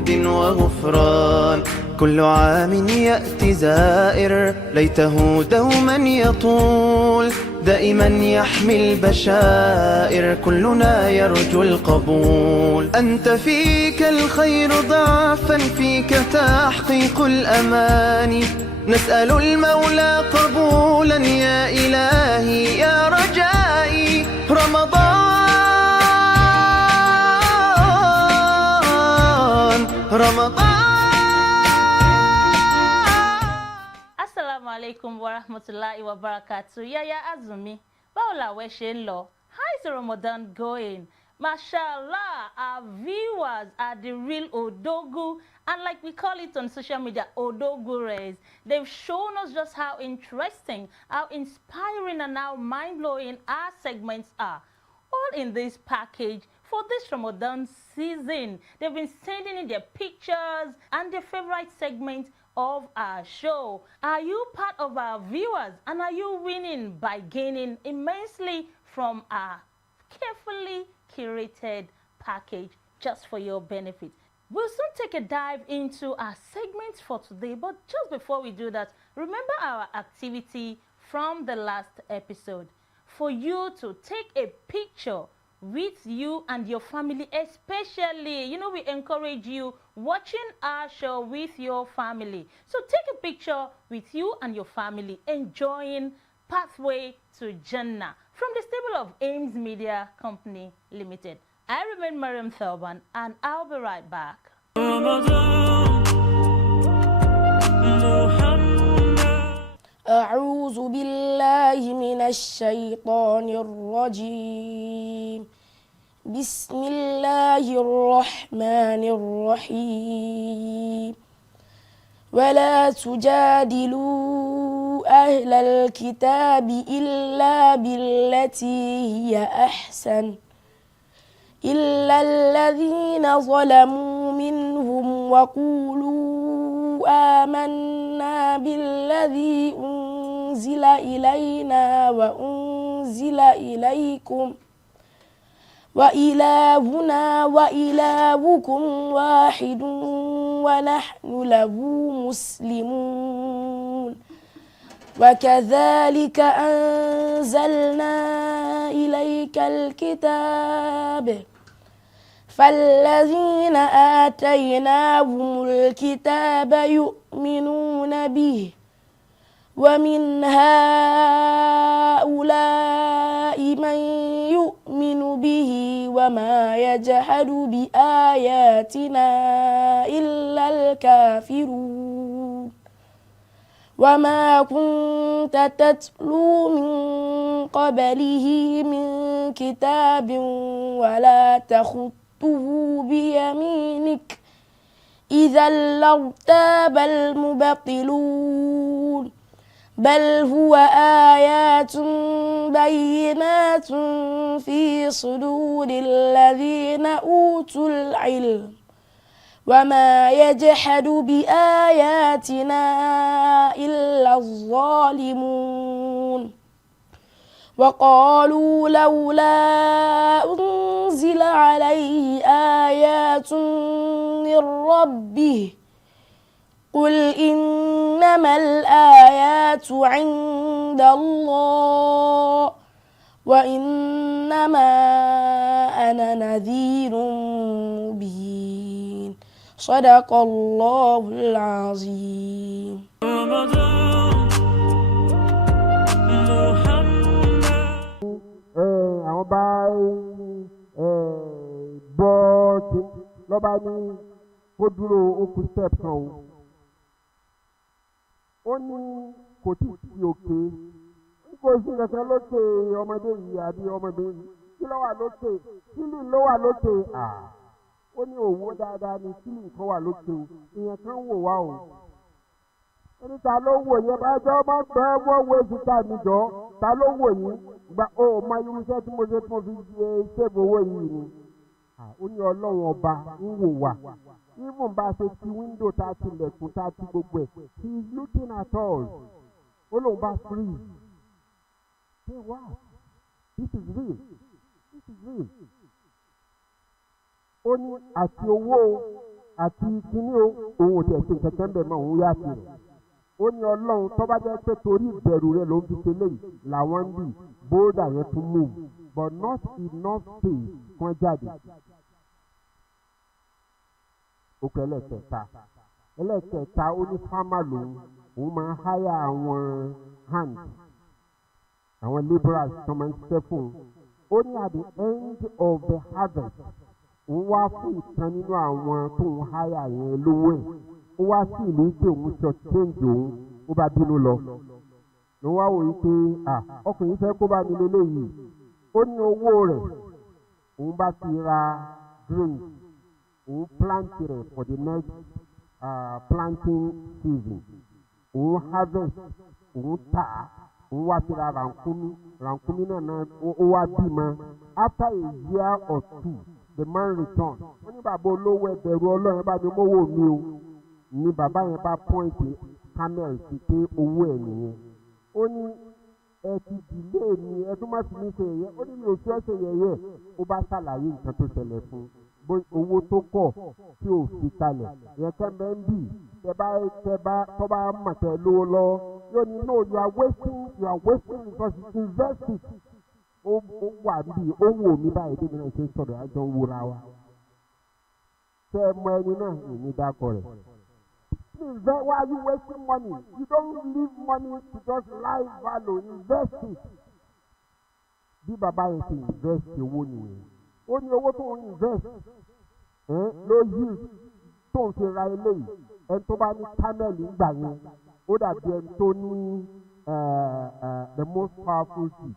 جود وغفران. كل عام يأتي زائر ليته دوما يطول، دائما يحمي البشائر كلنا يرجو القبول. أنت فيك الخير ضعفا، فيك تحقيق الأماني، نسأل المولى قبولا يا إلهي يا رجائي. رمضان Assalamu alaikum wa rahmatullahi wa barakatuh. Yaya Azumi, báwo làwẹ̀ ṣe ń lọ? How is Ramadan going? Mashallah, our viewers are the real Odogu, and like we call it on social media, Odogures. They've shown us just how interesting, how inspiring, and how mind-blowing our segments are. All in this package for this Ramadan season. They've been sending in their pictures and their favorite segments of our show. Are you part of our viewers, and are you winning by gaining immensely from our carefully curated package just for your benefit? We'll soon take a dive into our segments for today, but just before we do that, remember our activity from the last episode. For you to take a picture with you and your family, especially, we encourage you watching our show with your family. So take a picture with you and your family enjoying Pathway to Jannah from the stable of Ames Media Company Limited. I remain Mariam Thelban, and I'll be right back. أعوذ بالله من الشيطان الرجيم. بسم الله الرحمن الرحيم. ولا تجادلوا أهل الكتاب إلا بالتي هي أحسن، إلا الذين ظلموا منهم وقولوا آمنا بالذي أنزل إلينا وأنزل إليكم وإلهنا وإلهكم واحد ونحن له مسلمون. وكذلك أنزلنا إليك الكتاب فالذين آتيناهم الكتاب يؤمنون به ومن هؤلاء من يؤمن به وما يجحد بآياتنا إلا الكافرون. وما كنت تتلو من قبله من كتاب ولا تخطه بيمينك إذا لارتاب المبطلون. بل هو آيات بينات في صدور الذين أوتوا العلم وما يجحد بآياتنا إلا الظالمون. وقالوا لولا أنزل عليه آيات من ربه قل إنما الآيات عند الله وإنما أنا نذير مبين. صدق الله العظيم. àwọn bá bọ́ lọ́ba ní kó dúró okùn step kan o. ó ní kò tí ì sí òkè, kò sí kankan lókè ọmọdé yìí àbí ọmọbìnrin yìí. Kí ló wà lókè? Kílì ló wà lókè. Ó ní òwò dáadáa ni kílì kan wà lókè o. Ìyẹn kan wò wá o. Ẹni ta ló wò yẹn bá jọ ọmọ pẹ́ wọ́n wo èsì ká mi jọ. Ta ló wò yín? Gba ó mọ irúṣẹ́ tí mo ṣe tí mo fi ṣèbò owó yìí ni. Ó ní Ọlọ́run ọba ń wò wá. Even bá a ṣe ti window tá a ti lẹ̀kùn tá a ti gbogbo ẹ̀. He is looking at us. Ó lóun bá free. Say what? This is real. This is real. Ó ní àti owó àti kíní òun ò tẹ̀ ṣe kẹ̀kẹ́ ń bẹ̀ mọ́ òun yá sí rẹ̀. Ó ní Ọlọ́run tó bá jẹ́ pé torí ìbẹ̀rù rẹ̀ ló ń fi ṣe léyìí làwọn ń bì bóódà yẹn tún move but not enough space kan jáde. Ó kọ ẹlẹ́kẹ̀ẹ́ta ó ní fámà lòun òun máa ń háyà àwọn hand àwọn labourers tó máa ń ṣiṣẹ́ fún un. Ó ní at the end of the harvest òun wá fún ìkan nínú àwọn tó ń háyà yẹn lówó ẹ̀. Ó wá sí ìlú pé òun ṣọ change òun ó bá bínú lọ. Ló wá wò yí pé ọkùnrin fẹ́ kó bá mi lélẹ́yìí. Ó ní owó rẹ̀ òun bá ti ra grains òun plant rẹ̀ for the next planting season. Òun harvest òun tà á òun wá ti ra rànkúmí náà ó wá bímọ. After a year or two the man return. Ó ní bàbá olówó ẹgbẹ̀rún Ọlọ́run bá mi mówó mi o. Ní bàbá yẹn bá pọ́ǹtì camel sí pé owó ẹ̀ nìyẹn. Ó ní ẹ ti dìlé mi ẹ tún má fi mí ṣe yẹ̀yẹ́. Ó ní mi ò fi ẹ́ ṣe yẹ̀yẹ́. Ó bá ṣàlàyé nǹkan tó ṣẹlẹ̀ fún un. Owó tó kọ̀ tí ò fi kalẹ̀ yẹn kẹ́mbẹ́ ń bì tẹ́ bá mọ̀ tẹ́ lówó lọ yóò ní no you are wasting because you invest it. Ó wà bí ó wò mí báyìí bí mi náà ṣe ń sọ̀rọ̀ àjọ ń wúra wa. Tẹ́ ẹ mọ ẹni náà èmi dákọ̀ rẹ̀. Please, why are you wasting money? You don't leave money to just life value. Invest it. Bí bàbá yẹn ti invest owó nìyẹn. Ó ní owó tó ń invest ló yí tó ń fi ra eléyìí. Ẹni tó bá ní camel ńgbà yẹn ó dàbí ẹni tó ní the most powerful seed.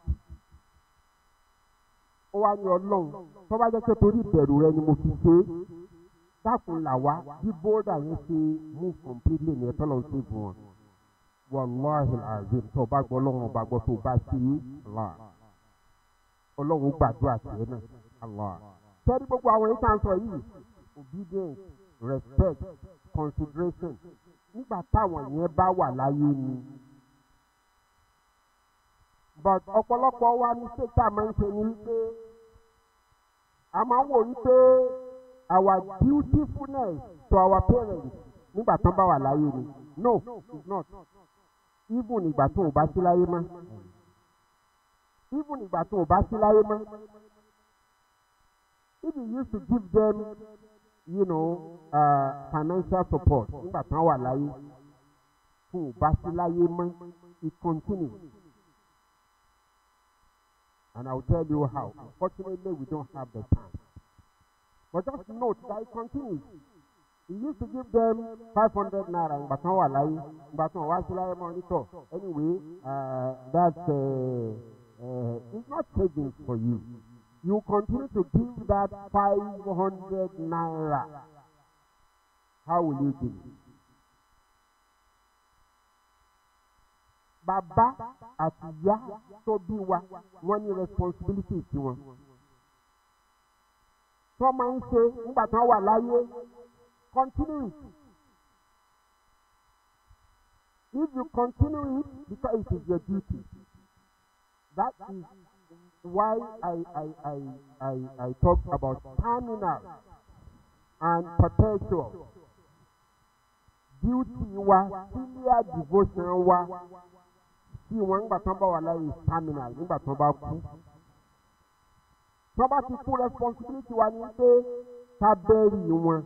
Ó wá ní Ọlọ́run tó bá jẹ́ pé torí ìbẹ̀rù rẹ ni mo fi ṣe é. Dákun là wá bí bóódà yẹn ṣe move completely ní ẹ̀tọ́ lọ́n ṣe fún wọn. Wàláhì azim tó bá gbọ́ Ọlọ́run ọba gbọ́ tó bá ṣe é Allah. Ọlọ́run gbàdúrà tiẹ̀ náà Allah. Sẹ́ni gbogbo àwọn èyí tá à ń sọ yìí obedience, respect, consideration nígbà táwọn yẹn bá wà láyé ni. But ọ̀pọ̀lọpọ̀ wa ní ṣé tá a máa ń ṣe ní wípé a máa ń wò wípé our dutifulness to our parents nígbà tán bá wà láyé ni. No, it's not. Even ìgbà tó o bá sí láyé mọ́. Even ìgbà tó o bá sí láyé mọ́. If you used to give them, financial support nígbà tán wà láyé, tó o bá sí láyé mọ́, it continues. And I'll tell you how. Unfortunately, we don't have the time. But just note that it continues. He used to give them 500 naira in Baton Walai, Baton Wasilai monitor. Anyway, that's it's not savings for you. You continue to give that 500 naira. How will you do? Bàbá àti ìyá tó bí wa wọ́n ní responsibility sí wọn. Tó máa ń ṣe nígbà tí wọ́n wà láyé, continue it. If you continue it because it is your duty, that is why I talked about terminal and perpetual. Duty wa, filial devotion wa. Tí wọ́n nígbà tán bá wà láyé terminal nígbà tán bá kú. Tán bá ti kú responsibility wa ní pé ká bẹ́ẹ̀rì wọn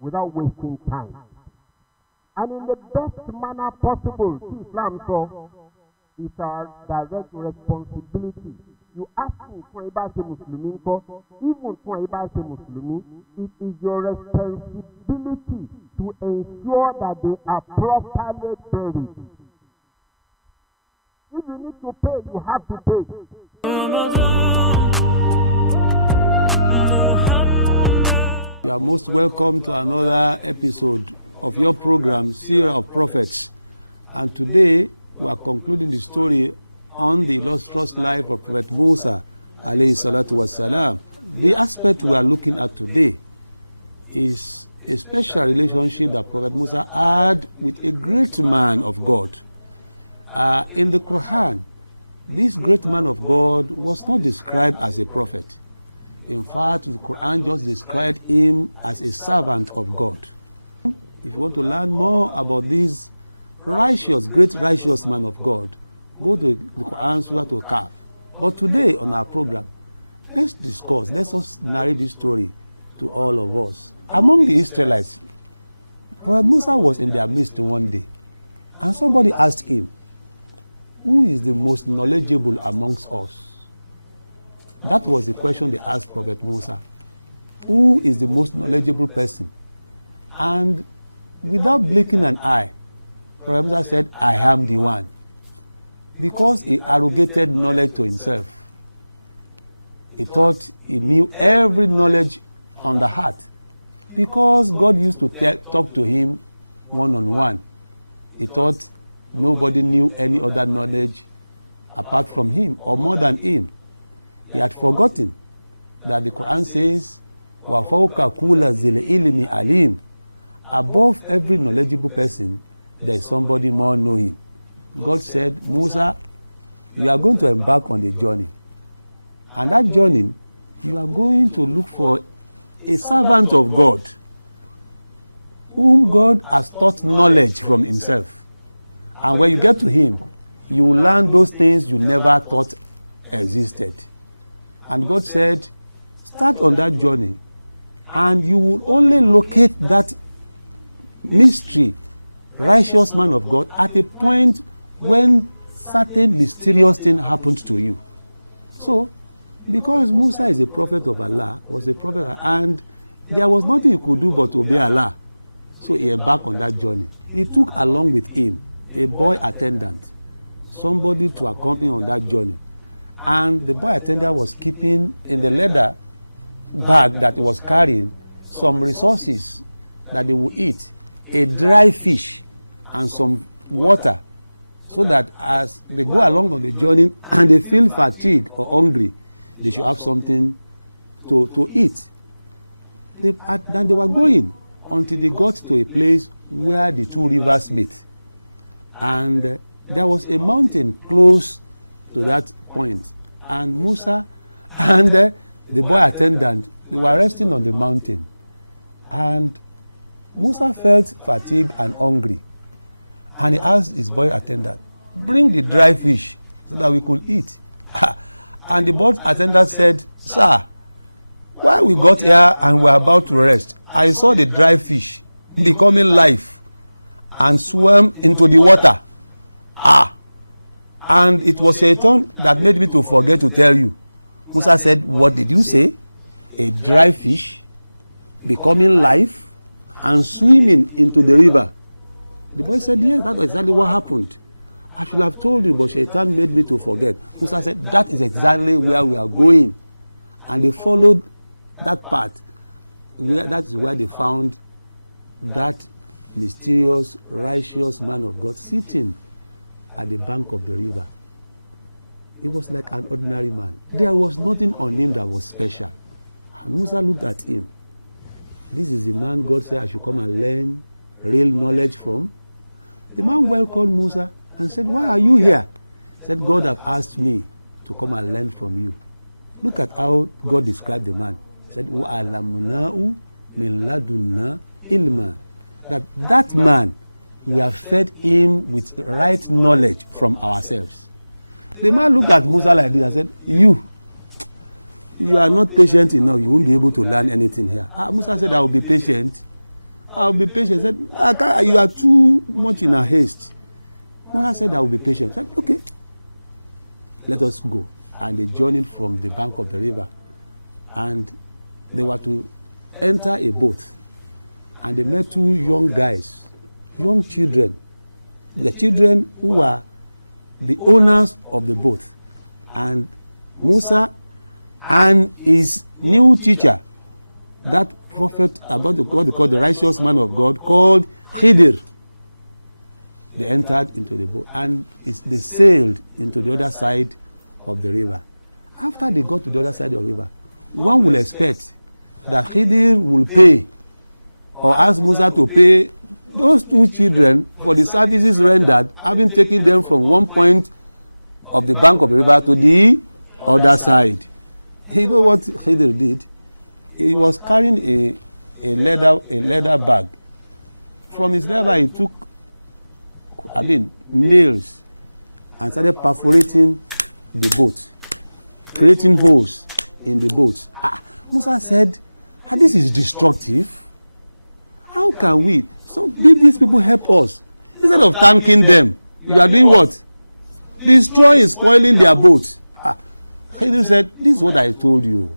without wasting time. And in the best manner possible, tí Islam sọ, it's our direct responsibility. You ask me fún ẹ bá ṣe Mùsùlùmí ńkọ́, even fún ẹ bá ṣe Mùsùlùmí, it is your responsibility to ensure that they are properly buried. If you need to pay, you have to pay. You are most welcome to another episode of your program, Seer of Prophets. And today, we are concluding the story on the illustrious life of Prophet Musa, alayhi salatu wassalam. The aspect we are looking at today is a special relationship that Prophet Musa had with a great man of God. In the Quran, this great man of God was not described as a prophet. In fact, the Quran just described him as a servant of God. If you want to learn more about this great righteous man of God, go to the Quran Surah Al-Kahf. But today on our program, let's just narrate this story to all of us. Among the Israelites, Prophet Musa was in their midst one day, and somebody asked him, who is the most knowledgeable amongst us? That was the question they asked Prophet Musa. Who is the most knowledgeable person? And without blinking an eye, Prophet Musa said, I am the one. Because he arrogated knowledge to himself. He thought he knew every knowledge on the heart. Because God used to talk to him one-on-one. He thought nobody knew any other knowledge apart from him or more than him. He had forgotten that the Quran says, وَفَوْقَ كُلَّ ذِي الْعِلْمِ عَلِيمٌ. Above every knowledgeable person, there is somebody more knowing. God said, Musa, you are going to embark on a journey. And that journey, you are going to look for a servant of God, whom God has taught knowledge from himself. And when you get to him, you will learn those things you never thought existed. And God said, start on that journey, and you will only locate that mystery, righteous man of God, at a point when certain mysterious thing happened to you. So, because Musa is a prophet of Allah, was a prophet, and there was nothing he could do but obey Allah. So he embarked on that journey. He took along with him a boy attendant, somebody to accompany on that journey. And the boy attendant was keeping in the leather bag that he was carrying some resources that they would eat, a dry fish and some water, so that as they go along on the journey and they feel fatigued or hungry, they should have something to eat. Then they were going until they got to a place where the two rivers meet. And there was a mountain close to that point. And Musa and the boy attendant, they were resting on the mountain. And Musa felt fatigued and hungry. And he asked his boy attendant, bring the dry fish so that we could eat. And the boy attendant said, sir, while we got here and were about to rest, I saw the dry fish becoming live and swam into the water. And it was Shaitan that made me to forget to tell you. Musa said, what did you say? A dry fish becoming live and swimming into the river. The boy said, yes, that's exactly what happened. I should have told you, but Shaitan made me to forget. Musa said, that is exactly where we are going. And they followed that path. That's where they found that mysterious, righteous man of God sitting at the bank of the river. He was like an ordinary man. There was nothing on him that was special. And Musa looked at him. This is the man God said I should come and learn real knowledge from. The man welcomed Musa and said, why are you here? He said, God have asked me to come and learn from you. Look at how God described the man. He said, وَعَلَمْنَاهُ مِنْ لَدُنَّا إِلْمًا. That man, we have fed him with right knowledge from ourselves. The man looked at Musa like this and said, you are not patient enough. You won't be able to learn anything here. Musa said, I will be patient. I will be patient. He said, you are too much in a haste. Musa said, I will be patient. He said, okay, let us go. And they journeyed from the bank of the river. And they were to enter a boat. And they met two young guys, young children. The children who were the owners of the boat. And Musa and his new teacher, that prophet about what they call the righteous man of God, called Khidir. They entered into the boat and they sailed into the other side of the river. After they got to the other side of the river, one will expect that Khidir will pay or ask Musa to pay those two children for the services rendered, having taken them from one point of the bank of the river to the other side. You know what Khidr did? He was carrying a leather bag. From his leather bag, he took, nails and started perforating the boat, creating holes in the boat. Musa said, this is destructive. How can we? So these people help us. Instead of thanking them, you are doing what? Destroying, spoiling their boat. Khidr said, this is what I told you.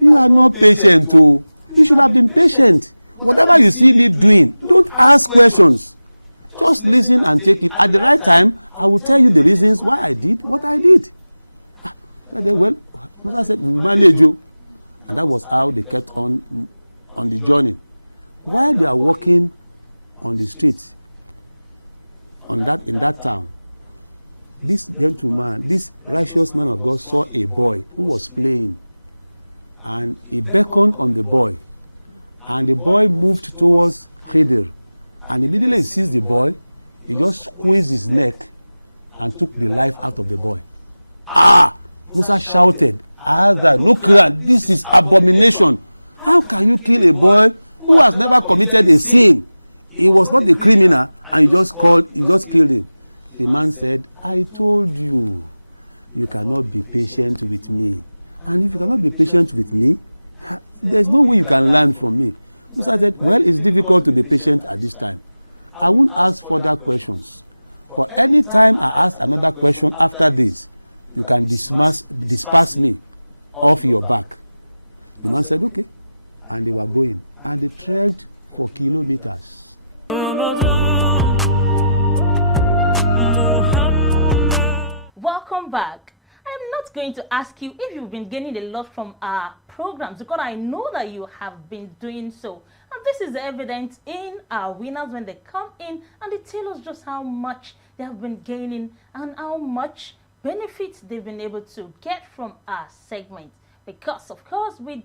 You are not patient too. You should have been patient. Whatever you see me doing, don't ask questions. Just listen and take it. At the right time, I will tell you the reasons why I did what I did. Well, Musa said, we manage you. And that was how they kept on the journey. While they are walking on the street, in that town, this gentleman, this righteous man of God, saw a boy who was playing. And he beckoned on the boy. And the boy moved towards Khidr. And immediately he sees the boy, he just squeezed his neck and took the life out of the boy. Musa shouted, look, this is abomination. How can you kill a boy who has never committed a sin? He was not a criminal, and you just killed him. The man said, I told you, you cannot be patient with me. And if you cannot be patient with me, there's no way you can learn from me. Musa said, well, it's difficult to be patient at this time. I won't ask further questions. But any time I ask another question after this, you can disperse me off your back. The man said, okay. And they were going. And they trekked for kilometers. Welcome back. I'm not going to ask you if you've been gaining a lot from our programs, because I know that you have been doing so. And this is evident in our winners when they come in and they tell us just how much they have been gaining and how much benefits they've been able to get from our segment. Because, of course, we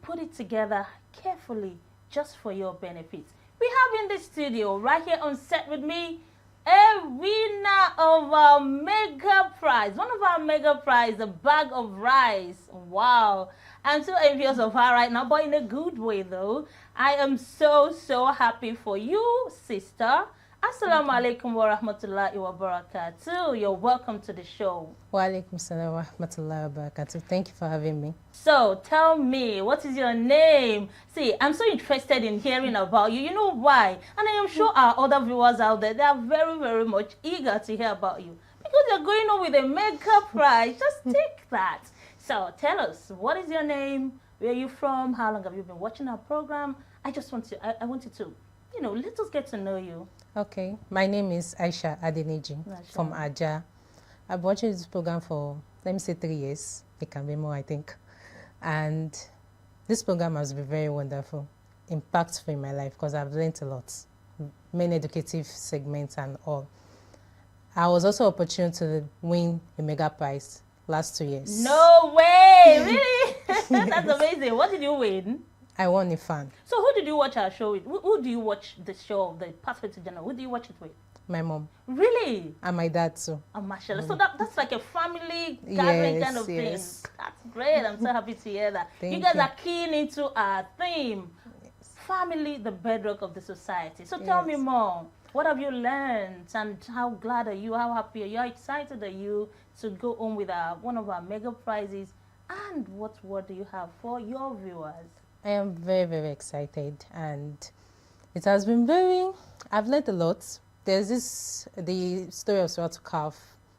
put it together carefully just for your benefits. We have in the studio, right here on set with me, a winner of our mega prize. One of our mega prize, a bag of rice. Wow. I'm so envious of her right now, but in a good way though. I am so happy for you, sister. Assalamu alaikum wa rahmatullahi wa barakatuh. You're welcome to the show. Wa alaikum salam wa rahmatullahi wa barakatuh. Thank you for having me. So tell me, what is your name? See, I'm so interested in hearing about you. You know why? And I am sure our other viewers out there, they are very much eager to hear about you. Because you're going on with a mega prize. Just take that. So tell us, what is your name? Where are you from? How long have you been watching our program? I want you to, let us get to know you. Okay, my name is Aisha Adeniji from Aja. I've been watching this program for, let me say, 3 years. It can be more, I think. And this program has been very wonderful, impactful in my life because I've learned a lot, many educative segments and all. I was also opportune to win a mega prize last 2 years. No way! Really? That's amazing. What did you win? I won a fan. So who did you watch our show with? Who do you watch the show, the Pathway to Jannah? Who do you watch it with? My mom. Really? And my dad too. Oh, mashallah. So that's like a family gathering kind of thing. That's great. I'm so happy to hear that. You guys are keen into our theme. Yes. Family, the bedrock of the society. So tell me more. What have you learned and how glad are you? How happy are you? How excited are you to go on with one of our mega prizes? And what word do you have for your viewers? I am very excited, and it has been I've learned a lot. There's the story of Surah Kaf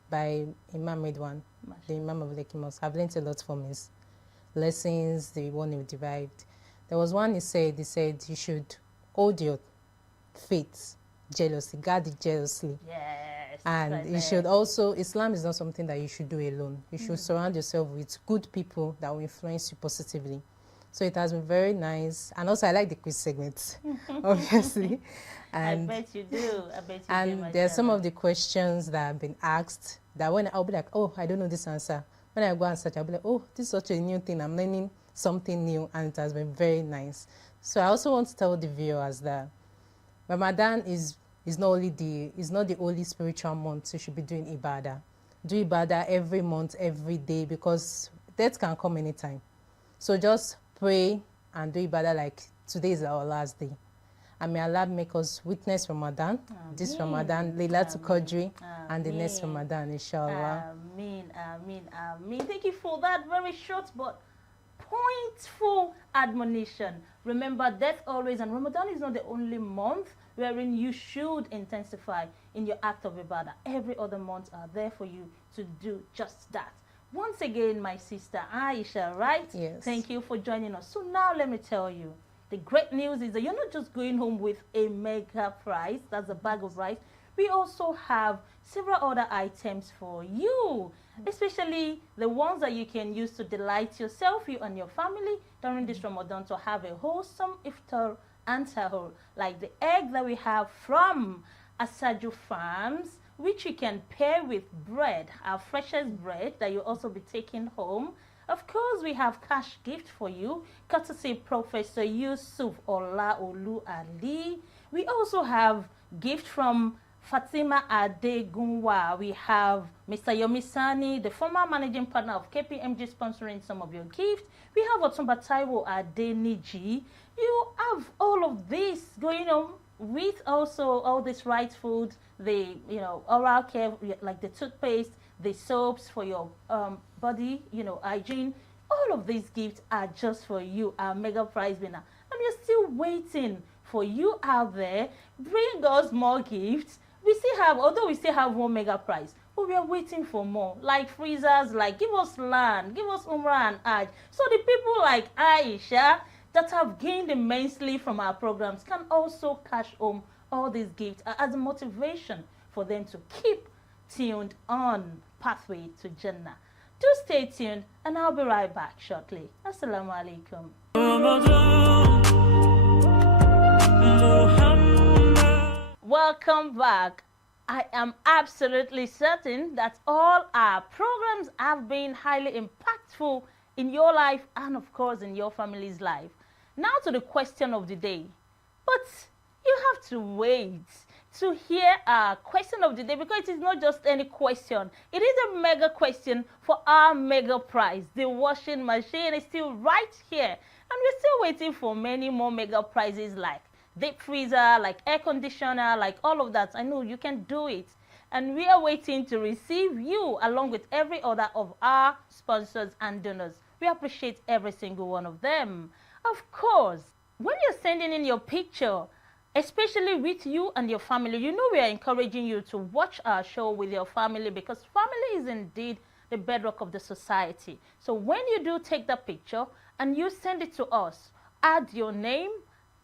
by Imam Ridwan, the Imam of Lekki Mosque. I've learned a lot from his lessons, the one he derived. There was one he said you should hold your faith jealously, guard it jealously. Yes. And you should also, Islam is not something that you should do alone. You should surround yourself with good people that will influence you positively. So it has been very nice. And also I like the quiz segments, obviously. And I bet you do. And there are some of the questions that have been asked that when I'll be like, oh, I don't know this answer. When I go and search, I'll be like, oh, this is such a new thing. I'm learning something new, and it has been very nice. So I also want to tell the viewers that Ramadan is not the only spiritual month you should be doing ibadah. Do ibadah every month, every day, because death can come anytime. So just pray and do ibadah like today is our last day. And may Allah make us witness Ramadan, this Ramadan, Laylatul Qadri, and the next Ramadan, inshallah. Ameen, ameen, ameen. Thank you for that very short but pointful admonition. Remember, death always, and Ramadan is not the only month wherein you should intensify in your act of ibadah. Every other month are there for you to do just that. Once again, my sister Aisha, right? Yes. Thank you for joining us. So now let me tell you, the great news is that you're not just going home with a mega prize, that's a bag of rice. We also have several other items for you, especially the ones that you can use to delight yourself, you and your family during this Ramadan, to have a wholesome iftar and sahur, like the egg that we have from Asaju Farms, which you can pair with bread, our freshest bread that you'll also be taking home. Of course, we have cash gift for you, courtesy Professor Yusuf Olaolu Ali. We also have gift from Fatima Adegunwa. We have Mr. Yomisani, the former managing partner of KPMG, sponsoring some of your gifts. We have Otumba Taiwo Adeniji. You have all of this going on with also all this right food, the oral care, like the toothpaste, the soaps for your body, hygiene. All of these gifts are just for you, our mega prize winner. And we're still waiting for you out there. Bring us more gifts. We still have, although we still have one mega prize, but we are waiting for more, like freezers, like give us land, give us Umrah and Hajj. So the people like Aisha that have gained immensely from our programs can also cash home all these gifts as a motivation for them to keep tuned on Pathway to Jannah. Do stay tuned, and I'll be right back shortly. Assalamu alaikum. Welcome back. I am absolutely certain that all our programs have been highly impactful in your life and, of course, in your family's life. Now to the question of the day. But you have to wait to hear our question of the day, because it is not just any question. It is a mega question for our mega prize. The washing machine is still right here. And we're still waiting for many more mega prizes like deep freezer, like air conditioner, like all of that. I know you can do it. And we are waiting to receive you along with every other of our sponsors and donors. We appreciate every single one of them. Of course, when you're sending in your picture, especially with you and your family, we are encouraging you to watch our show with your family, because family is indeed the bedrock of the society. So when you do take the picture and you send it to us, add your name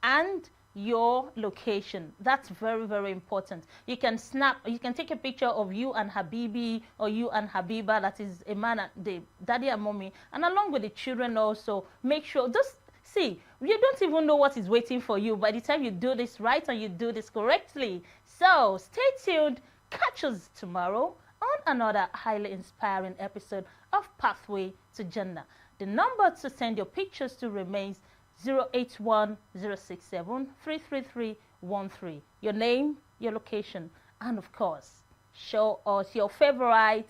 and your location. That's very, very important. You can take a picture of you and Habibi, or you and Habiba, that is a man, the daddy and mommy, and along with the children also. Make sure, just see, you don't even know what is waiting for you by the time you do this right and you do this correctly. So stay tuned. Catch us tomorrow on another highly inspiring episode of Pathway to Jannah. The number to send your pictures to remains 081-067-33313. Your name, your location, and of course, show us your favorite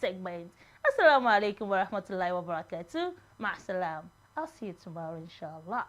segment. Assalamu alaikum wa rahmatullahi wa barakatuh. Ma'asalam. I'll see you tomorrow, inshallah.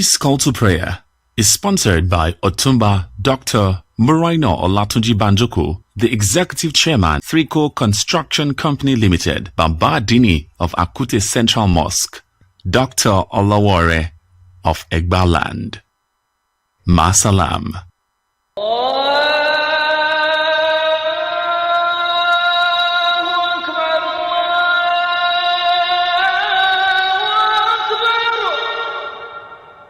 This call to prayer is sponsored by Otumba Dr. Muraino Olatunji Banjoko, the Executive Chairman, 3Co Construction Company Limited, Baba Dini of Akute Central Mosque, Dr. Olawore of Egbaland. Masalam.